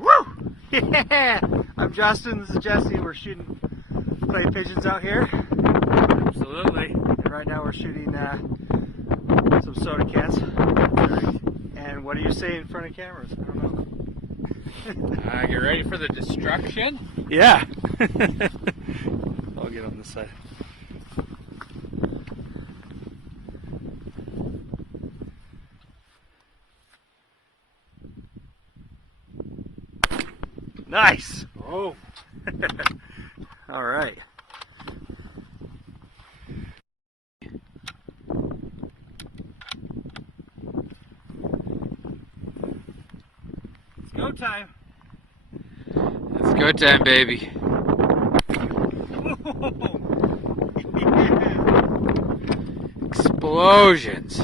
Woo! Yeah! I'm Justin, this is Jesse. We're shooting clay pigeons out here. Absolutely. And right now we're shooting some soda cans. And what do you say in front of cameras? I don't know. Get ready for the destruction. Yeah. I'll get on this side. Nice. Oh. All right. It's go time. It's go time, baby. Whoa. Explosions.